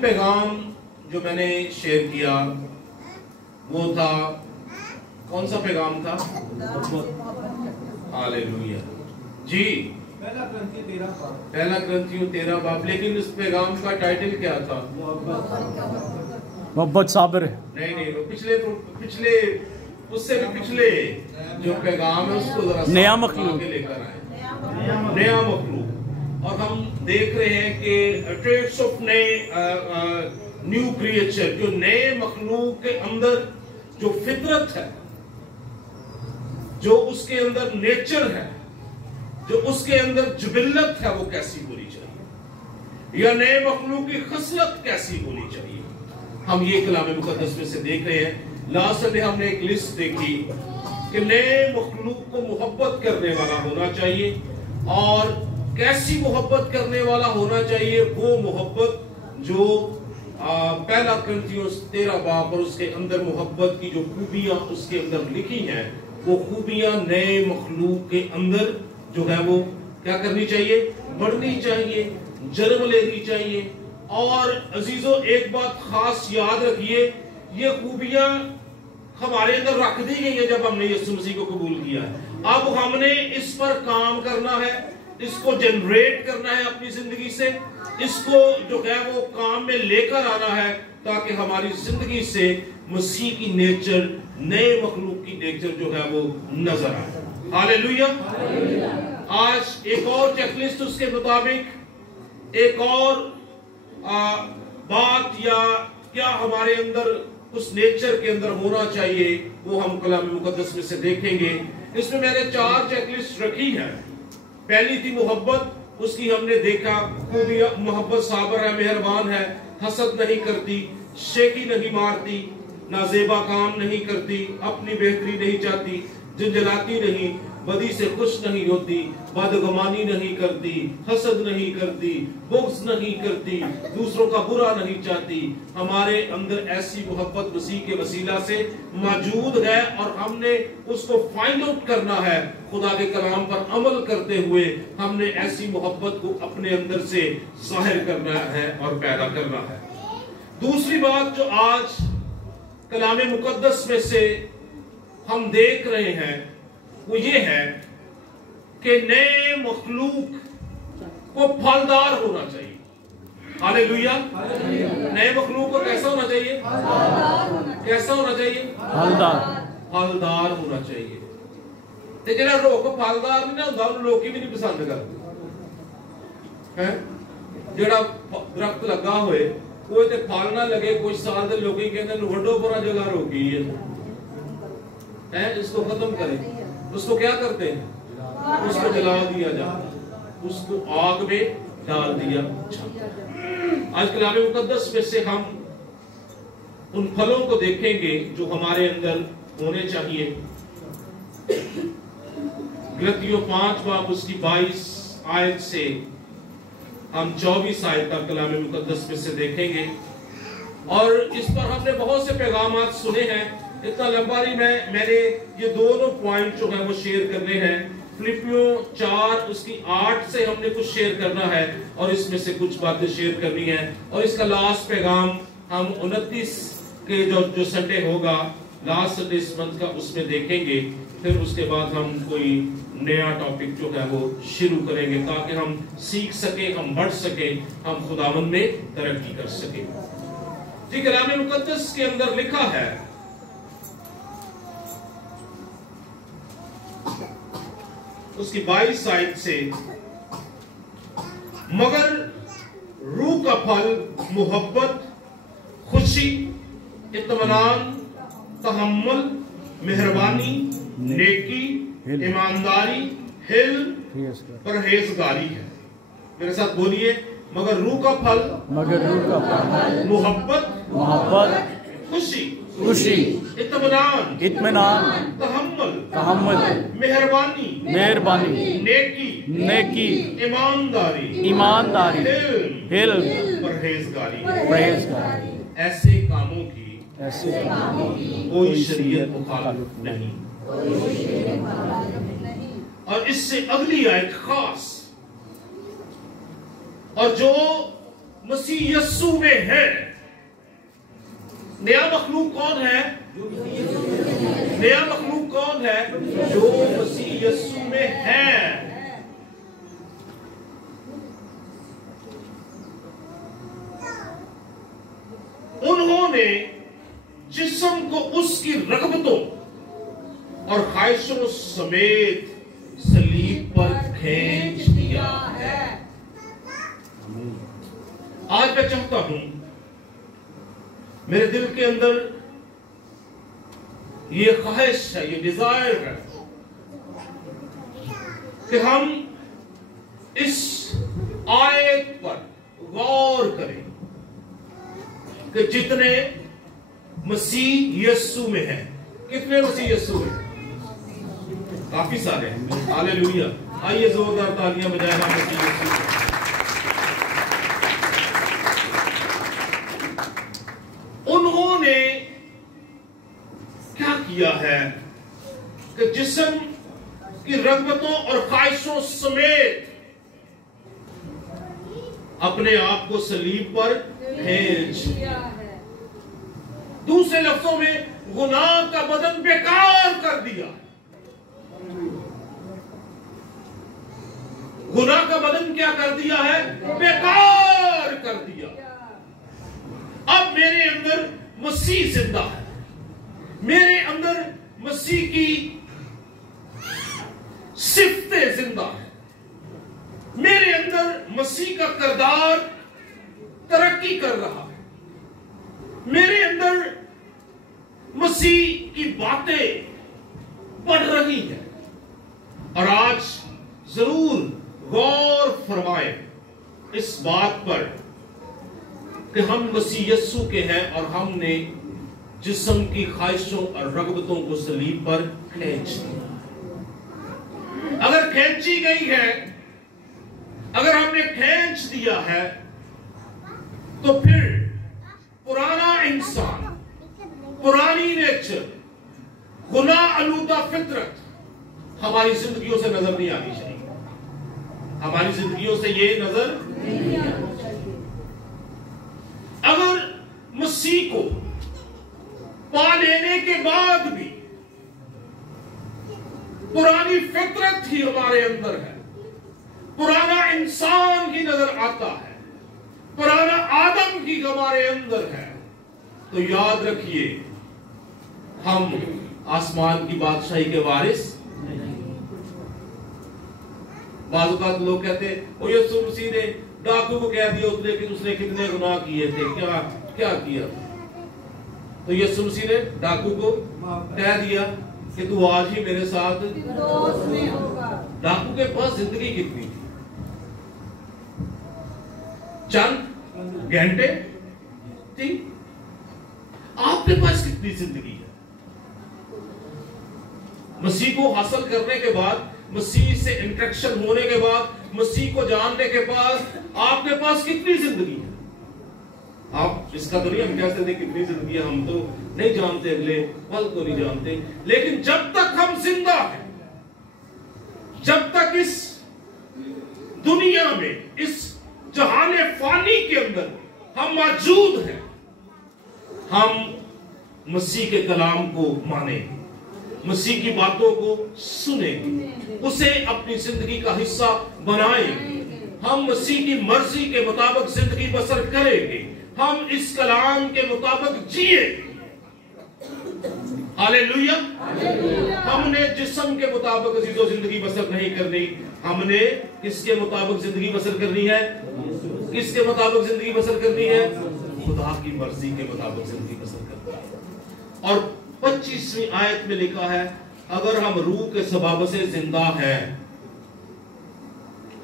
پیغام جو میں نے شیئر کیا وہ تھا، کون سا پیغام تھا؟ ہاللیلویہ جی، پہلا کرنتھیوں 13 باب، لیکن اس پیغام کا ٹائٹل کیا تھا؟ محبت صابر ہے۔ نہیں، پچھلے اس سے بھی پچھلے جو پیغام ہے اس کو ذرا نیا مخلوق لے کر آئے، نیا مخلوق۔ اور ہم دیکھ رہے ہیں کہ ٹریٹس آف نیو کریچر، جو نئے مخلوق کے اندر جو فطرت ہے، جو اس کے اندر نیچر ہے، جو اس کے اندر جبلت ہے، وہ کیسی ہونی چاہیے، یا نئے مخلوق کی خصلت کیسی ہونی چاہیے، ہم یہ کلام مقدس میں سے دیکھ رہے ہیں۔ لاسٹ سنڈے ہم نے ایک لسٹ دیکھی کہ نئے مخلوق کو محبت کرنے والا ہونا چاہیے، اور کیسی محبت کرنے والا ہونا چاہیے؟ وہ محبت جو پہلا کرنتھیوں 13 باب اور اس کے اندر محبت کی جو خوبیاں اس کے اندر لکھی ہیں، وہ خوبیاں نئے مخلوق کے اندر جو ہے وہ کیا کرنی چاہیے؟ بڑھنی چاہیے، جنم لینی چاہیے۔ اور عزیزو، ایک بات خاص یاد رکھیے، یہ خوبیاں ہمارے اندر رکھ دی گئی ہیں جب ہم نے یسوع مسیح کو قبول کیا ہے۔ اب ہم نے اس پر کام کرنا ہے، اس کو جنریٹ کرنا ہے اپنی زندگی سے، اس کو جو ہے وہ کام میں لے کر آنا ہے، تاکہ ہماری زندگی سے مسیح کی نیچر، نئے مخلوق کی نیچر جو ہے وہ نظر آئے۔ ہاللیلویہ۔ آج ایک اور چیک لسٹ اس کے مطابق، ایک اور بات یا کیا ہمارے اندر اس نیچر کے اندر ہونا چاہیے، وہ ہم کلام مقدس میں سے دیکھیں گے۔ اس میں میں نے 4 چیک لسٹ رکھی ہے۔ پہلی تھی محبت، اس کی ہم نے دیکھا خوبیاں، محبت صابر ہے، مہربان ہے، حسد نہیں کرتی، شیخی نہیں مارتی، نازیبا کام نہیں کرتی، اپنی بہتری نہیں چاہتی، جھنجھلاتی نہیں، بدی سے خوش نہیں ہوتی، بدگمانی نہیں کرتی، حسد نہیں کرتی، بغض نہیں کرتی، دوسروں کا برا نہیں چاہتی۔ ہمارے اندر ایسی محبت مسیح کے وسیلہ سے موجود ہے، اور ہم نے اس کو فائنڈ آؤٹ کرنا ہے۔ خدا کے کلام پر عمل کرتے ہوئے ہم نے ایسی محبت کو اپنے اندر سے ظاہر کرنا ہے اور پیدا کرنا ہے۔ دوسری بات جو آج کلام مقدس میں سے ہم دیکھ رہے ہیں وہ یہ ہے کہ نئے مخلوق کو پھلدار ہونا چاہیے۔ ہاللیلویہ۔ نئے مخلوق کو کیسا ہونا چاہیے؟ کیسا ہونا چاہیے؟ پھلدار ہونا چاہیے۔ لیکن روح کو پھلدار نہیں ہوتا، لوگ بھی نہیں پسند کرتے۔ جڑا درخت لگا ہوئے کوئی تے پھل نہ لگے، کچھ سال دے لوگ ہی کہتے ہیں وڈو پورا جگہ روکی ہے، اس کو ختم کریں۔ اس کو کیا کرتے ہیں؟ اس کو جلا دیا جاتا، اس کو آگ میں ڈال دیا جاتا۔ آج کلام مقدس میں سے ہم ان پھلوں کو دیکھیں گے جو ہمارے اندر ہونے چاہیے۔ غلاطیوں 5 باب اس کی 22 آیت سے ہم 24 آیت تک کلام مقدس میں سے دیکھیں گے، اور اس پر ہم نے بہت سے پیغامات سنے ہیں۔ اتنا لمبا نہیں، میں نے یہ دونوں پوائنٹ جو ہیں وہ شیئر کرنے ہیں۔ فلپیوں 4 اس کی 8 سے ہم نے کچھ شیئر کرنا ہے، اور اس میں سے کچھ باتیں شیئر کرنی ہیں، اور اس کا لاسٹ پیغام ہم 29 کے جو سنڈے ہوگا، لاسٹ سنڈے اس منتھ کا، اس میں دیکھیں گے۔ پھر اس کے بعد ہم کوئی نیا ٹاپک جو ہے وہ شروع کریں گے، تاکہ ہم سیکھ سکیں، ہم بڑھ سکیں، ہم خداوند میں ترقی کر سکیں۔ جی، کلام مقدس کے اندر لکھا ہے، اس کی 22 آیت سے، مگر روح کا پھل محبت، خوشی، اطمینان، تحمل، مہربانی، نیکی، ایمانداری، حلم، پرہیزگاری ہے۔ میرے ساتھ بولیے، مگر روح کا پھل محبت، خوشی، اطمینان، تحمل، مہربانی، نیکی، ایمانداری، حلم، پرہیزگاری۔ ایسے کاموں کی کوئی شریعت مخالف نہیں۔ اور اس سے اگلی آیت خاص، اور جو مسیح یسوع میں ہے नया मखलूक कौन है? नया मखलूक कौन है? जो मसीह यीशु में है। उन्होंने जिस्म को उसकी रगबतों और ख्वाहिशों समेत सलीब पर खींच दिया है। आज मैं चाहता हूं, मेरे दिल के अंदर ये ख्वाहिश है, ये डिजायर है कि हम इस आयत पर गौर करें कि जितने मसीह यीशु में है। कितने मसीह यीशु में? काफी सारे हैं। हालेलुया। आइए जोरदार तालियां बजाएं मसीह यीशु को। उन्होंने क्या किया है कि जिस्म की रगबतों और ख्वाहिशों समेत अपने आप को सलीब पर खींच दिया है। दूसरे लफ्जों में गुनाह का बदन बेकार कर दिया। गुनाह का बदन क्या कर दिया है? बेकार कर दिया। अब मेरे अंदर मसीह जिंदा है। मेरे अंदर मसीह की सिफ्तें जिंदा है। मेरे अंदर मसीह का किरदार तरक्की कर रहा है। मेरे अंदर मसीह की बातें बढ़ रही हैं। और आज जरूर गौर फरमाएं इस बात पर कि हम मसीह यीशु के हैं और हमने जिस्म की ख्वाहिशों और रगबतों को सलीब पर खींच दिया। अगर खींची गई है, अगर हमने खींच दिया है, तो फिर पुराना इंसान, पुरानी नेचर, गुनाह आलूदा फितरत हमारी जिंदगियों से नजर नहीं आनी चाहिए। हमारी जिंदगियों से ये नजर नहीं आनी चाहिए। अगर मसीह को पा लेने के बाद भी पुरानी फितरत ही हमारे अंदर है, पुराना इंसान ही नजर आता है, पुराना आदम ही हमारे अंदर है, तो याद रखिए हम आसमान की बादशाही के वारिस नहीं। बाज़ औक़ात लोग कहते हैं ओ यीशु मसीह ने डाकू को कह दिया उसने कितने गुनाह किए थे, क्या किया? तो यीशु मसीह ने डाकू को कह दिया कि तू आज ही मेरे साथ दोस्त में होगा। डाकू के पास जिंदगी कितनी थी? चंद घंटे थी। आपके पास कितनी जिंदगी है? मसीह को हासिल करने के बाद, मसीह से इंटरेक्शन होने के बाद, मसीह को जानने के बाद आपके पास कितनी जिंदगी है? आप इसका तो नहीं हम कह सकते कितनी जिंदगी है, हम तो नहीं जानते, अगले पल को नहीं जानते। लेकिन जब तक हम जिंदा हैं, जब तक इस दुनिया में, इस जहाने फानी के अंदर हम मौजूद हैं, हम मसीह के कलाम को मानेंगे, मसीह की बातों को सुनेंगे, उसे अपनी जिंदगी का हिस्सा बनाएंगे। हम मसीह की मर्जी के मुताबिक जिंदगी बसर करेंगे, हम इस कलाम के मुताबिक जिएंगे। हालेलुया। हमने जिस्म के मुताबिक अजीजों जिंदगी बसर नहीं करनी, हमने किसके मुताबिक जिंदगी बसर करनी है? किसके मुताबिक जिंदगी बसर करनी है? खुदा की मर्जी के मुताबिक जिंदगी बसर करनी है। और 25वीं आयत में लिखा है, अगर हम रूह के सबब से जिंदा हैं,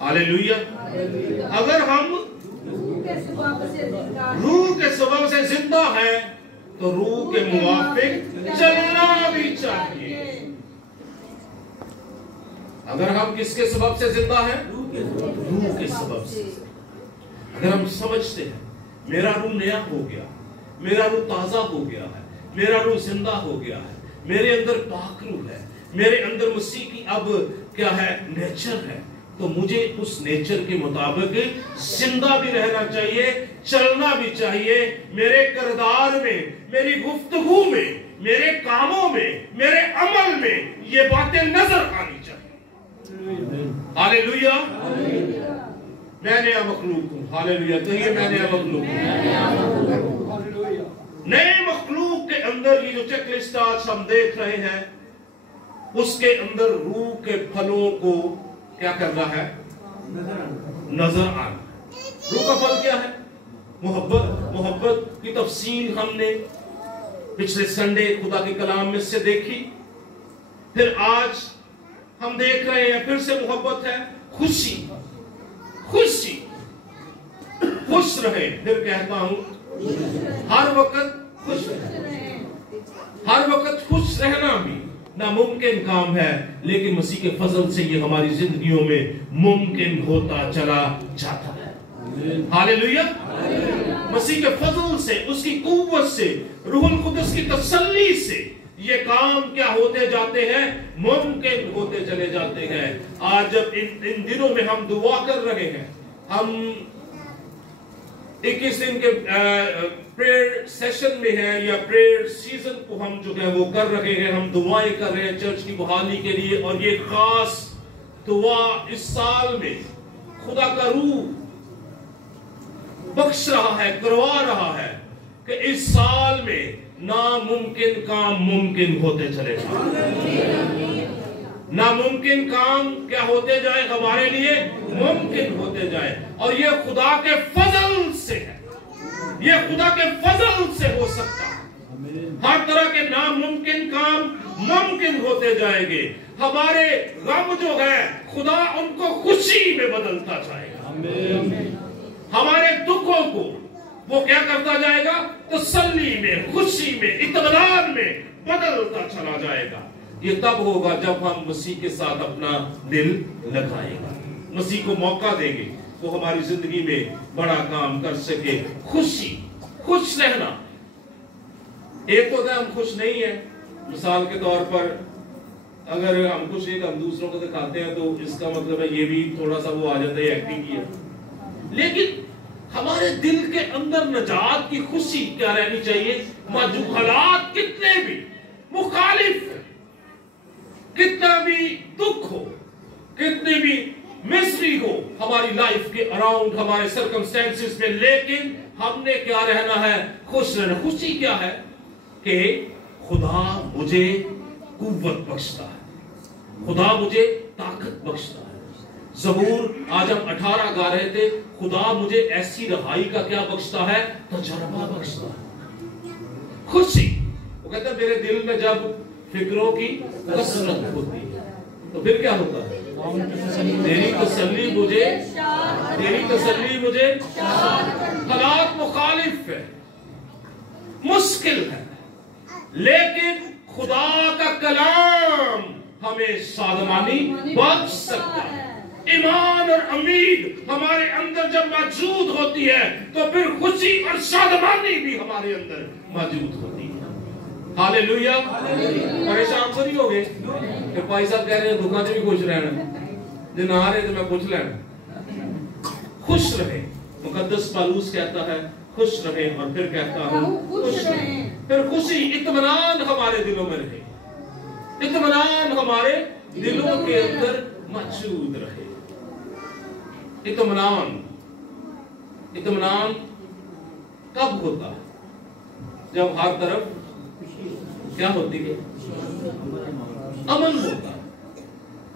हालेलुया, अगर हम रूह के सबब से जिंदा हैं तो रूह के मुवाफिक चलना भी चाहिए। अगर हम किसके सबब से जिंदा हैं? रूह के सबब से। अगर हम समझते हैं मेरा रूह नया हो गया, मेरा रूह ताजा हो गया है, मेरा रूह जिंदा हो गया है, मेरे अंदर पाक रूह है, मेरे अंदर मसीह की अब क्या है? नेचर है, तो मुझे उस नेचर के मुताबिक जिंदा भी रहना चाहिए, चलना भी चाहिए। मेरे किरदार में, मेरी गुफ्तगू में, मेरे कामों में, मेरे अमल में ये बातें नजर आनी चाहिए। हालेलुया। मैं नया मखलूक हूं। हालेलुया। तो ये मैं नया मखलूक हूं। नए मखलूक के अंदर ये जो चेकलिस्ट आज हम देख रहे हैं, उसके अंदर रूह के फलों को क्या करना है? नजर आना। रूह का फल क्या है? मोहब्बत। मोहब्बत की तफसील हमने पिछले संडे खुदा के कलाम में से देखी। फिर आज हम देख रहे हैं फिर से मोहब्बत है खुशी। खुशी, खुश रहे। फिर कहता हूं हर वक्त खुश रहे। हर वक्त खुश रहना भी नामुमकिन काम है, लेकिन मसीह के फजल से ये हमारी जिंदगियों में मुमकिन होता चला जाता है। हालेलुया। मसीह के फजल से, उसकी कुव्वत से, रूहुल कुद्दुस की तसल्ली से ये काम क्या होते जाते हैं? मुमकिन होते चले जाते हैं। आज जब इन दिनों में हम दुआ कर रहे हैं, हम 21 दिन के प्रेयर सेशन में हैं या प्रेयर सीजन को हम जो है वो कर रहे हैं, हम दुआएं कर रहे हैं चर्च की बहाली के लिए। और ये खास दुआ इस साल में खुदा का रूह बख्श रहा है, करवा रहा है कि इस साल में नामुमकिन काम मुमकिन होते चले जाए। नामुमकिन काम क्या होते जाए? हमारे लिए मुमकिन होते जाए। और ये खुदा के फजल से है, ये खुदा के फजल से हो सकता है। हर तरह के नामुमकिन काम मुमकिन होते जाएंगे। हमारे गम जो है खुदा उनको खुशी में बदलता जाएगा। हमारे दुखों को वो क्या करता जाएगा? तसल्ली में, खुशी में, इत्मीनान में बदलता चला जाएगा। ये तब होगा जब हम मसीह के साथ अपना दिल लगाएगा, मसीह को मौका देंगे तो हमारी जिंदगी में बड़ा काम कर सके। खुशी, खुश रहना। एक तो हम खुश नहीं है, मिसाल के तौर पर अगर हम खुश हैं, हम दूसरों को दिखाते हैं तो इसका मतलब है ये भी थोड़ा सा वो आ जाता है, एक्टिंग की है। लेकिन हमारे दिल के अंदर नजात की खुशी क्या रहनी चाहिए? मौजूद हालात कितने भी मुखालिफ, कितना भी दुख हो, कितनी भी मिसरी हो हमारी लाइफ के अराउंड, हमारे सर्कमस्टेंसेस में, लेकिन हमने क्या रहना है? खुश रहना। खुशी क्या है? कि खुदा मुझे कुव्वत बख्शता है, खुदा मुझे ताकत बख्शता है। ज़बूर आज हम 18 गा रहे थे, खुदा मुझे ऐसी रहाई का क्या बख्शता है? तजर्बा बख्शता है। खुशी, वो कहता है मेरे दिल में जब फिक्रों की कसरत होती है तो फिर क्या होता है? तेरी तसल्ली मुझे, तेरी तसल्ली मुझे। हालात मुखालिफ है, मुश्किल है, लेकिन खुदा का कलाम हमें सादमानी बख्श सकता है। ईमान और उम्मीद हमारे अंदर जब मौजूद होती है तो फिर खुशी और सादमानी भी हमारे अंदर मौजूद होती है। हालेलुया। परेशान तो नहीं हो गए कि भाई साहब कह रहे हैं दुखा से भी खुश रहना, जो ना रहे तो मैं पूछ लेना। खुश रहे। मुकद्दस पौलुस कहता है खुश रहे, और फिर कहता हूँ खुश रहे। फिर खुशी, इत्मीनान हमारे दिलों में रहे, इत्मीनान हमारे दिलों के अंदर मौजूद रहे। इत्मीनान, इत्मीनान कब होता है? जब हर तरफ क्या होती है? अमन होता है,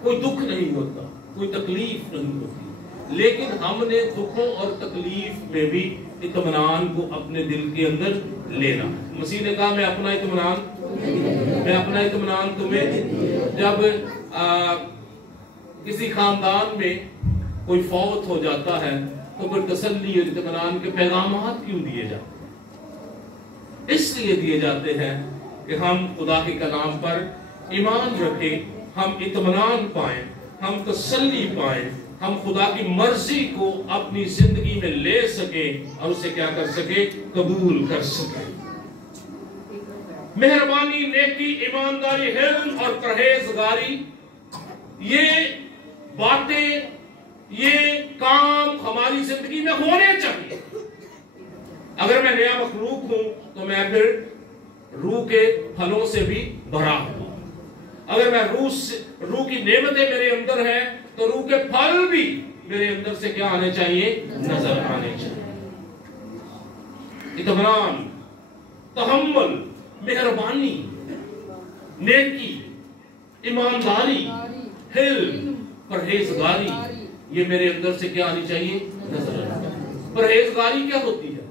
कोई दुख नहीं होता, कोई तकलीफ नहीं होती। लेकिन हमने दुखों और तकलीफ में भी इत्मीनान को अपने दिल के अंदर लेना। मसीह ने कहा मैं अपना इत्मीनान, मैं अपना इत्मीनान तुम्हें। जब किसी खानदान में कोई फौत हो जाता है तो फिर तसल्ली और इत्मीनान के पैगामात क्यों दिए जाते? इसलिए दिए जाते हैं कि हम खुदा के कलाम पर ईमान रखें, हम इत्मीनान पाएं, हम तसल्ली पाएं, हम खुदा की मर्जी को अपनी जिंदगी में ले सकें और उसे क्या कर सके? कबूल कर सके। मेहरबानी, नेकी, ईमानदारी, हिल्म और परहेजगारी, ये बातें, ये काम हमारी जिंदगी में होने चाहिए। अगर मैं नया मखलूक हूं तो मैं फिर रूह के फलों से भी भरा हूं। अगर मैं रूह की नेमतें मेरे अंदर है तो रूह के फल भी मेरे अंदर से क्या आने चाहिए? नजर आने चाहिए। इत्मीनान, तहम्मुल, मेहरबानी, नेकी, ईमानदारी, हिल्म, परहेजगारी, ये मेरे अंदर से क्या आनी चाहिए? नजर आनी चाहिए। परहेजगारी क्या होती है?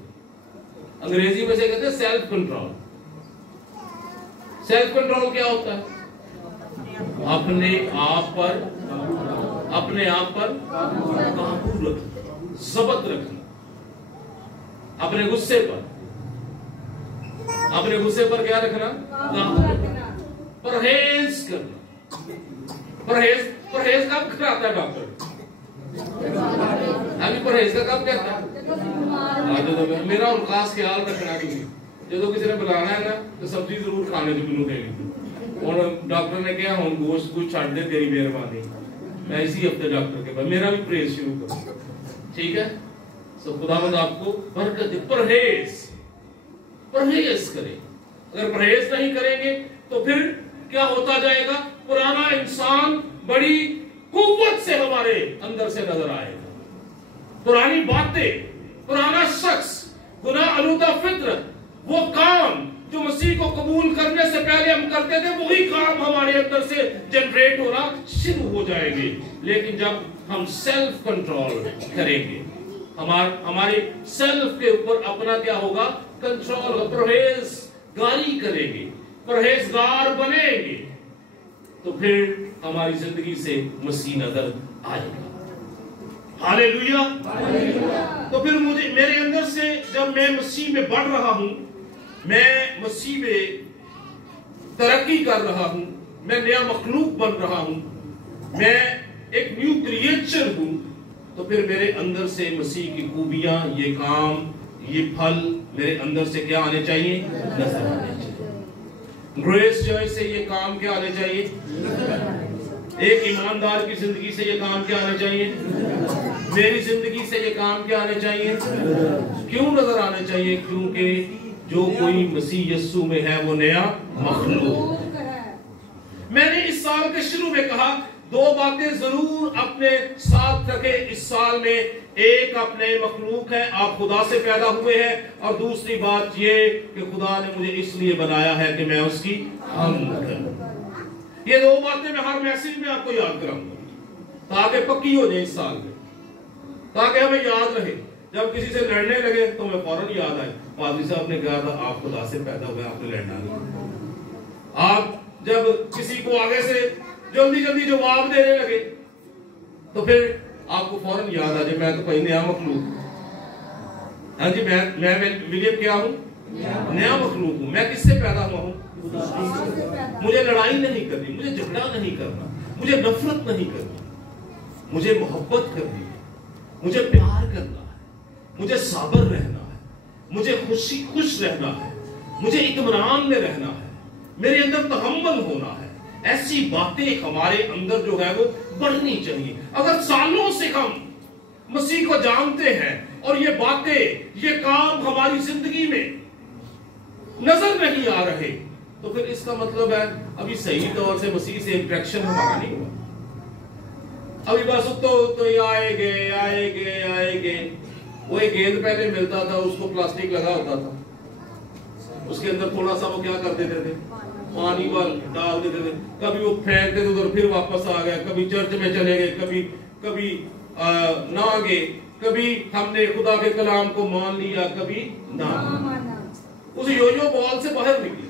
अंग्रेजी में से कहते हैं सेल्फ कंट्रोल। सेल्फ कंट्रोल क्या होता है? अपने आप पर काबू रखना, ज़ब्त रखना, अपने गुस्से पर क्या रखना? काबू रखना, परहेज करना। परहेज कब कराता है डॉक्टर? अभी परहेज का कब कहता है? मेरा और खास ख्याल रखना भी जो किसी ने बुलाना है ना तो सब्जी जरूर खाने की मैनू कहेगी। और डॉक्टर ने कहा हम गोश्त कुछ छाड़ दे, तेरी मेहरबानी। मैं इसी हफ्ते डॉक्टर के पास, मेरा भी परहेज शुरू करो, ठीक है? सो खुदावंद आपको बरकत दे। परहेज करें। अगर परहेज नहीं करेंगे तो फिर क्या होता जाएगा? पुराना इंसान बड़ी कुव्वत से हमारे अंदर से नजर आएगा। पुरानी बातें, पुराना शख्स, गुनाह आलूदा फितरत, वो काम जो मसीह को कबूल करने से पहले हम करते थे, वही काम हमारे अंदर से जनरेट होना शुरू हो जाएंगे। लेकिन जब हम सेल्फ कंट्रोल करेंगे, हमारे सेल्फ के ऊपर अपना क्या होगा? कंट्रोल, परहेजगारी करेंगे, परहेजगार बनेंगे, तो फिर हमारी जिंदगी से मसीह नजर आएगा। हालेलुया। तो फिर मेरे अंदर से जब मैं मसीह में बढ़ रहा हूं, मैं मसीह में तरक्की कर रहा हूं, मैं नया मखलूक बन रहा हूं, मैं एक न्यू क्रिएचर हूं, तो फिर मेरे अंदर से मसीह की खूबियां, ये काम, ये फल मेरे अंदर से क्या आने चाहिए? नजर आने चाहिए। ग्रेस जॉय से ये काम क्या आने चाहिए? एक ईमानदार की जिंदगी से ये काम क्या आने चाहिए? मेरी जिंदगी से ये काम क्या आने चाहिए? क्यों नजर आने चाहिए? क्योंकि जो कोई मसीह यस्सु में है वो नया मखलूक है। मैंने इस साल के शुरू में कहा 2 बातें जरूर अपने साथ रखे इस साल में। एक, आप नए मखलूक है, आप खुदा से पैदा हुए हैं, और दूसरी बात ये कि खुदा ने मुझे इसलिए बनाया है कि मैं उसकी हम्द करूं। ये 2 बातें मैं हर मैसेज में आपको याद कराऊंगा ताकि पक्की हो जाए इस साल में, ताकि हमें याद रहे। जब किसी से लड़ने लगे तो मैं फौरन याद आए, पादरी साहब ने कहा था आप खुदा से पैदा हुए, आपने लड़ना नहीं। आप जब किसी को आगे से जल्दी जल्दी जवाब देने लगे तो फिर आपको फौरन याद आ जाए मैं तो कोई नया मखलूक। हाँ जी, मैं विलियम क्या हूँ? नया मखलूक हूँ। मैं किससे पैदा हुआ हूँ? मुझे लड़ाई नहीं करनी, मुझे झगड़ा नहीं करना, मुझे नफरत नहीं करनी, मुझे मोहब्बत करनी है, मुझे प्यार करना है, मुझे साबर रहना है, मुझे खुश रहना है, मुझे इत्मीनान में रहना है, मेरे अंदर तहम्मुल होना है। ऐसी बातें हमारे अंदर जो है वो बढ़नी चाहिए। अगर सालों से हम मसीह को जानते हैं और ये बातें, ये काम हमारी जिंदगी में नजर नहीं आ रहे, तो फिर इसका मतलब है अभी सही तौर से मसीह से इंटरेक्शन हमारा नहीं हुआ। अभी बस तो ये आएगे। वो एक गेंद पहले मिलता था, उसको प्लास्टिक लगा होता था, उसके अंदर थोड़ा सा वो क्या कर देते थे? पानी डाल देते थे। कभी वो फेंक देते उधर, फिर वापस आ गए। कभी चर्च में चले गए, कभी ना गए, कभी हमने खुदा के कलाम को मान लिया, कभी ना। उस योयो बॉल से बाहर निकले,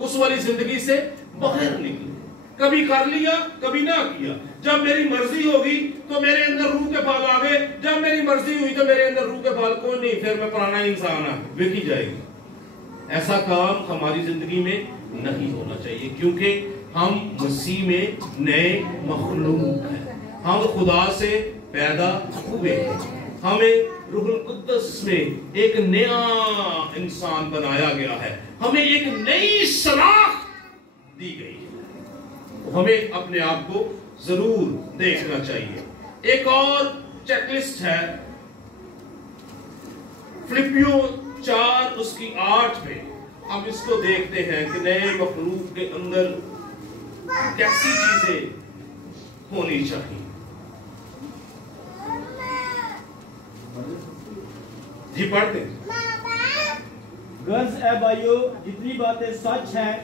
उस वाली जिंदगी से बाहर निकले। कभी कर लिया, कभी ना किया। जब मेरी मर्जी होगी तो मेरे अंदर रूह के फल आ गए, जब मेरी मर्जी हुई तो मेरे अंदर रूह के फल कोई नहीं, फिर मैं पुराना इंसान आ देखी जाएगी। ऐसा काम हमारी जिंदगी में नहीं होना चाहिए, क्योंकि हम मसीह में नए मखलूक हैं। हम खुदा से पैदा हुए हैं, हमें रूहुल कुद्दस में एक नया इंसान बनाया गया है, हमें एक नई शनाख्त दी गई है। हमें अपने आप को जरूर देखना चाहिए। एक और चेकलिस्ट है फिलिपियों 4 उसकी 8 में हम इसको देखते हैं कि नए मखलूक के अंदर कैसी चीजें होनी चाहिए। जी पढ़ते। गर्ज ए भाइयों, जितनी बातें सच हैं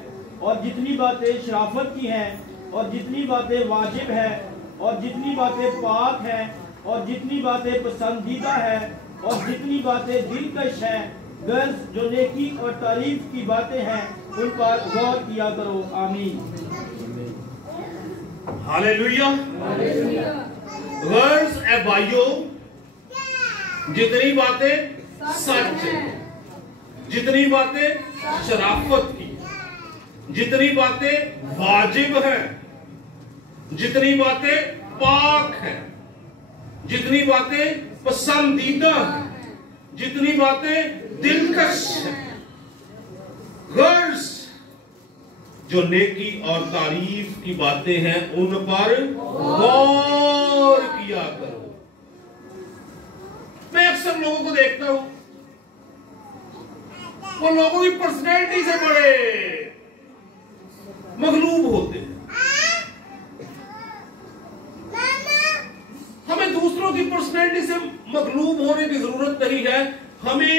और जितनी बातें शराफत की हैं और जितनी बातें वाजिब हैं और जितनी बातें पाक हैं और जितनी बातें पसंदीदा हैं और जितनी बातें दिलकश हैं, गर्ज जो नेकी और तारीफ की बातें हैं उन पर गौर किया करो। आमीन। हालेलुया। गर्ज ए भाइयों, जितनी बातें सच हैं, जितनी बातें शराफत की, जितनी बातें वाजिब हैं, जितनी बातें पाक हैं, जितनी बातें पसंदीदा हैं, जितनी बातें दिलकश हैं, गर्ज जो नेकी और तारीफ की बातें हैं उन पर गौर किया करो। मैं अक्सर लोगों को देखता हूं, वो लोगों की पर्सनैलिटी से बड़े मगलूब होते हैं। हमें दूसरों की पर्सनैलिटी से मगलूब होने की जरूरत नहीं है, हमें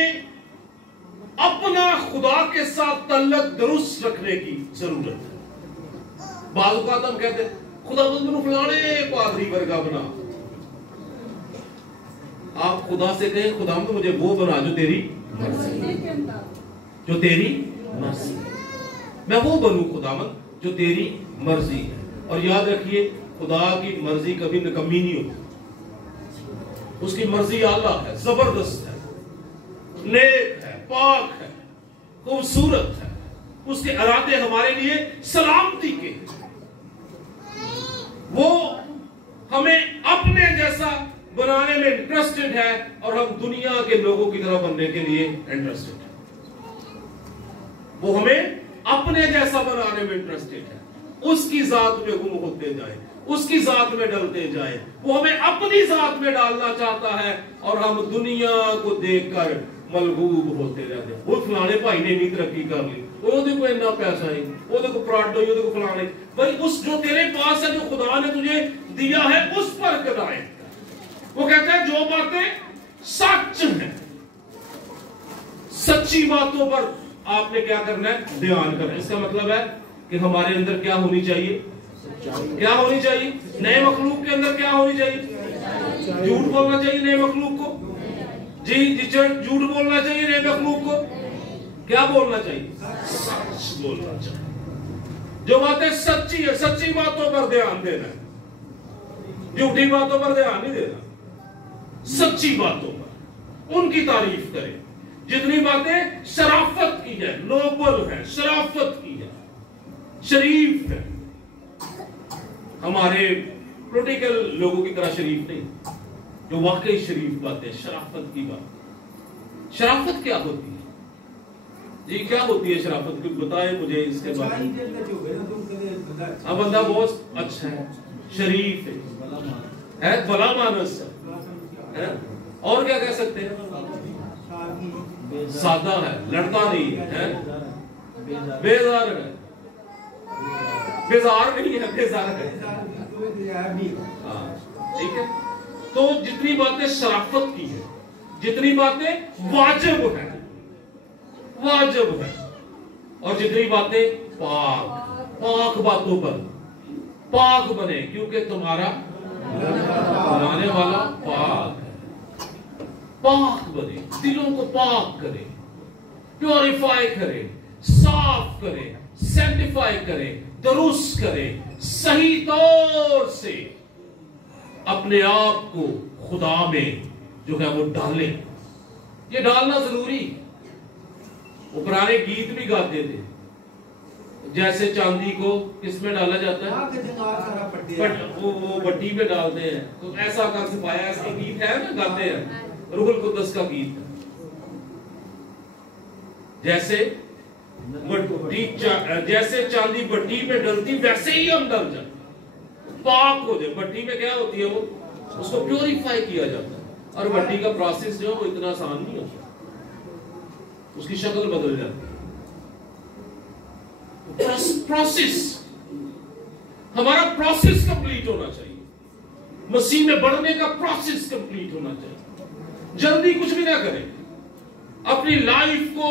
अपना खुदा के साथ तल्लक दुरुस्त रखने की जरूरत है। बाज़ औक़ात हम कहते हैं खुदा मुझे फलाने पादरी वर्गा बना। आप खुदा से कहें खुदा मुझे वो बना जो तेरी मर्जी, जो तेरी मर्जी, मैं वो बनूं खुदावंद जो तेरी मर्जी है। और याद रखिए खुदा की मर्जी कभी निकम्मी नहीं होती। उसकी मर्जी आला है, जबरदस्त है, नेक है, पाक है, खूबसूरत है। उसके इरादे हमारे लिए सलामती के हैं। वो हमें अपने जैसा बनाने में इंटरेस्टेड है और हम दुनिया के लोगों की तरह बनने के लिए इंटरेस्टेड है। वो हमें अपने जैसा बनाने में इंटरेस्टेड है, उसकी जात में गुम होते जाए, उसकी जात में डलते जाए। वो हमें अपनी जात में डालना चाहता है और हम दुनिया को देखकर मलबूब होते रहते। वो फलाने भाई ने नहीं तरक्की कर ली, वो देखो इतना पैसा है, वो देखो प्राडो, वो देखो फलाने। भाई उस जो तेरे पास है, जो खुदा ने तुझे दिया है, उस पर कदाए। वो कहता है जो बातें सच हैं, सच्ची बातों पर आपने क्या करना है, ध्यान करना है। इसका मतलब है कि हमारे अंदर क्या होनी चाहिए, क्या होनी चाहिए, नए मखलूक के अंदर क्या होनी चाहिए, झूठ बोलना चाहिए नए मखलूक को। जी झूठ बोलना चाहिए नए मखलूक को। क्या बोलना चाहिए, सच बोलना चाहिए। जो बातें सच्ची है, सच्ची बातों पर ध्यान देना है, झूठी बातों पर ध्यान नहीं देना। सच्ची बातों पर उनकी तारीफ करें। जितनी बातें शराफत की है, नोबल है, शराफत की है, शरीफ है, हमारे पोलिटिकल लोगों की तरह शरीफ नहीं, जो वाकई शरीफ बातें, शराफत की बात। शराफत क्या होती है जी, क्या होती है शराफत, कुछ बताए मुझे इसके बारे में। अब बंदा बहुत अच्छा है, शरीफ है, भला मानस है, और क्या कह सकते हैं, सादा है, लड़ता नहीं है, बेजार है, बेजार नहीं है, बेजार है। ठीक है। तो जितनी बातें शराफत की है, जितनी बातें वाजिब है, वाजिब है, और जितनी बातें पाक, पाक बातों पर पाक बने, क्योंकि तुम्हारा बनाने वाला पाक है। पाक बने, दिलों को पाक करे, प्योरीफाई करे, साफ करे, सैंटिफाई करे, दुरुस्त करे, सही तौर से अपने आप को खुदा में जो है वो डाले। ये डालना जरूरी। वो पुराने गीत भी गाते थे, जैसे चांदी को किसमें डाला जाता है, वो भट्टी में डालते हैं। तो ऐसा कर सिपाया, ऐसा गीत है ना, गाते हैं, रूहुल कुद्दस का गीत। जैसे जैसे चांदी भट्टी में डलती, वैसे ही हम डल जाते, पाक हो जाए। भट्टी में क्या होती है, वो उसको प्योरीफाई किया जाता है। और भट्टी का प्रोसेस जो है वो इतना आसान नहीं होता। उसकी शक्ल बदल जाती है। प्रोसेस, हमारा प्रोसेस कंप्लीट होना चाहिए, मसीह में बढ़ने का प्रोसेस कंप्लीट होना चाहिए। जल्दी कुछ भी ना करें, अपनी लाइफ को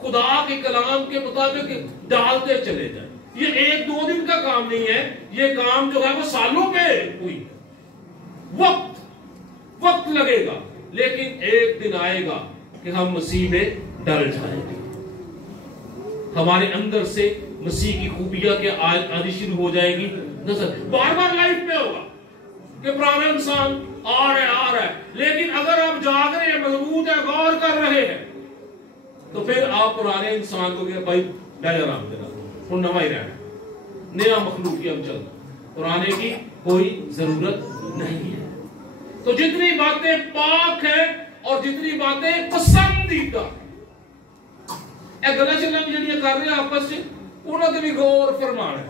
खुदा के कलाम के मुताबिक डालते चले जाएं। ये 1-2 दिन का काम नहीं है, ये काम जो है वो सालों पे हुई है। वक्त लगेगा, लेकिन एक दिन आएगा कि हम मसीह में डल जाएंगे। हमारे अंदर से मसीह की खूबियां के आनी शुरू हो जाएगी। बार बार लाइफ में होगा कि पुराना इंसान आ रहा है, लेकिन अगर आप जाग रहे हैं, मजबूत है, गौर कर रहे हैं, तो फिर आप पुराने इंसान को भाई बैठा आराम देना, वो नवा ही रहना, नया मखलूक हम चलना, पुराने की कोई जरूरत नहीं है। तो जितनी बातें पाक है और जितनी बातें पसंदीदा गला चलना जड़ियां कर रहे आपस में, उन्होंने भी गौर फरमाना है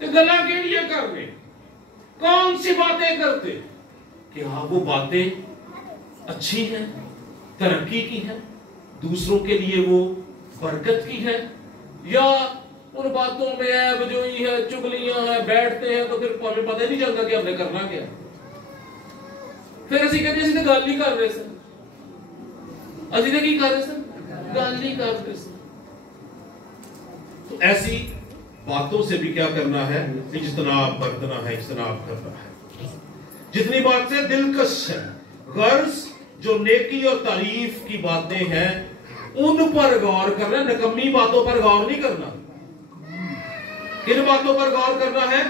कि गला केड़ियां कर रहे, कौन सी बातें करते, कि हाँ वो बातें अच्छी हैं, तरक्की की है, दूसरों के लिए वो बरकत की है, या उन बातों में ऐब जोई है, चुगलियां है, बैठते हैं तो फिर हमें पता ही नहीं चलता कि हमने करना क्या। फिर ਅਸੀਂ ਕਹਿੰਦੇ ਅਸੀਂ ਤਾਂ ਗੱਲ ਨਹੀਂ ਕਰ ਰਹੇ ਸਨ, ਅਸੀਂ ਤਾਂ ਕੀ ਕਰ ਰਹੇ ਸਨ, ਗੱਲ नहीं कर रहे सन। तो ऐसी बातों से भी क्या करना है, इज्तनाब बरतना है, इज्तनाब करना है। जितनी बात से दिलकश है, गर्ज जो नेकी और तारीफ की बातें हैं उन पर गौर करना, नकम्मी बातों पर गौर नहीं करना। किन बातों पर गौर करना है,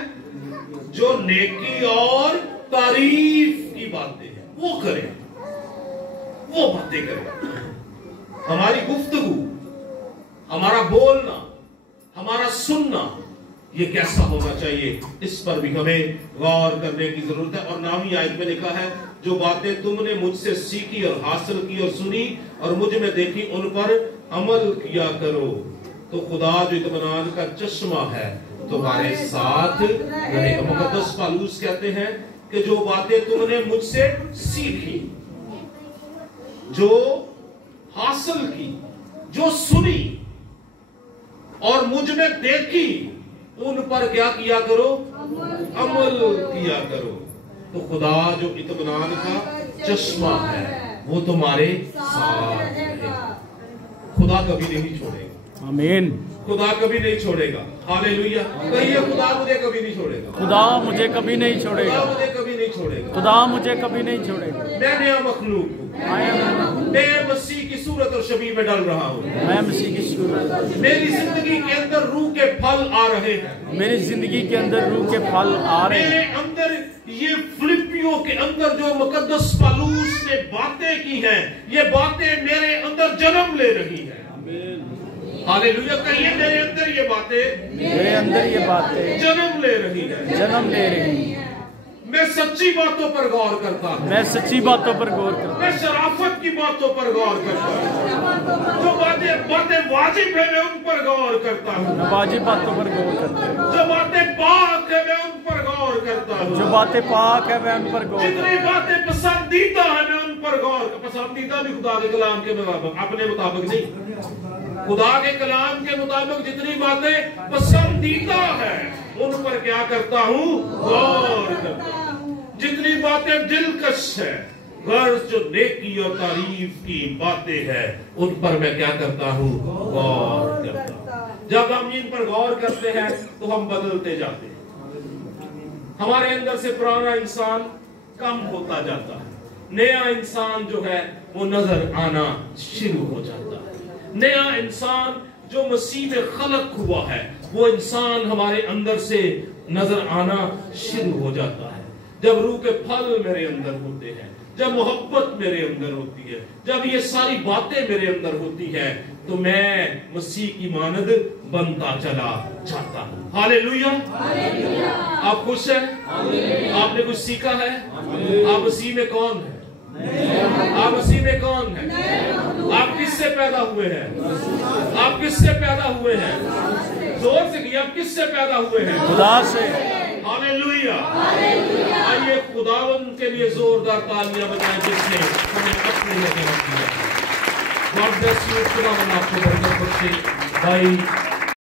जो नेकी और तारीफ की बातें हैं वो करें, वो बातें करें। हमारी गुफ्तगू, हमारा बोलना, हमारा सुनना, ये कैसा होना चाहिए, इस पर भी हमें गौर करने की जरूरत है। और नामी आयत में लिखा है, जो बातें तुमने मुझसे सीखी और हासिल की और सुनी और मुझ में देखी, उन पर अमल किया करो, तो खुदा जो इत्मीनान का चश्मा है तुम्हारे साथ रहेगा। मुकद्दस पौलुस कहते हैं कि जो बातें तुमने मुझसे सीखी, जो हासिल की, जो सुनी और मुझ में देखी, उन पर क्या किया करो, अमल किया करो, तो खुदा जो इत्मीनान का चश्मा है वो तुम्हारे साथ रहेगा। खुदा कभी नहीं छोड़ेगा, आमीन, खुदा कभी नहीं छोड़ेगा। हालेलुया, कहिए खुदा मुझे कभी नहीं छोड़ेगा, खुदा मुझे कभी नहीं छोड़ेगा, खुदा मुझे कभी नहीं छोड़ेगा, खुदा मुझे कभी नहीं छोड़ेगा। मैं नया मखलूक हूँ, मैं मसीह की सूरत और शबीह में डल रहा हूँ, मैं मसीह की सूरत, मेरी जिंदगी के अंदर रूह के फल आ रहे हैं, मेरी जिंदगी के अंदर रूह के फल आ रहे हैं। मेरे अंदर ये फिलिपियों के अंदर जो मुकद्दस पौलुस ने बातें की हैं, ये बातें मेरे अंदर जन्म ले रही हैं। हालेलुया, कहिए मेरे अंदर ये बातें, मेरे अंदर ये बातें जन्म ले रही है, जन्म ले रही है। मैं सच्ची बातों पर गौर करता हूँ, मैं सच्ची बातों पर गौर करता हूँ, मैं शराफत की बातों पर गौर करता हूँ, जो बातें वाजिब है मैं उन पर गौर करता हूँ, वाजिब बातों पर गौर करता हूँ, जो बातें पाक है मैं उन पर गौर करता हूँ, जो बातें पाक है मैं उन पर गौर, जितनी बातें पसंदीदा है मैं उन पर गौर। पसंदीदा भी खुदा के कलाम के मुताबिक, अपने मुताबिक नहीं, खुदा के कलाम के मुताबिक जितनी बातें पसंदीदा है उन पर क्या करता हूँ, गौर करता हूँ। जितनी बातें दिलकश है, गर्ज जो नेकी और तारीफ की बातें हैं, उन पर मैं क्या करता हूँ, गौर करता हूँ। जब हम इन पर गौर करते हैं तो हम बदलते जाते हैं, हमारे अंदर से पुराना इंसान कम होता जाता है, नया इंसान जो है वो नजर आना शुरू हो जाता है। नया इंसान जो मसीह में खलक हुआ है वो इंसान हमारे अंदर से नजर आना शुरू हो जाता है। जब रूह के फल मेरे अंदर होते हैं, जब मोहब्बत मेरे अंदर होती है, जब ये सारी बातें मेरे अंदर होती है, तो मैं मसीह की मानद बनता चला जाता हूँ। हालेलुया, आप खुश हैं? आपने कुछ सीखा है? आप मसीह में कौन है? आप मसीह में कौन है? आप किससे पैदा हुए हैं? आप किससे पैदा हुए हैं? जोर से आप किससे पैदा हुए हैं? खुदा से। हालेलुया। आइए खुदावंद के लिए जोरदार तालियां बजाएं जिसने हमें अपने में रख दिया। God bless you. खुदावन आपको बरकत बख्शे। भाई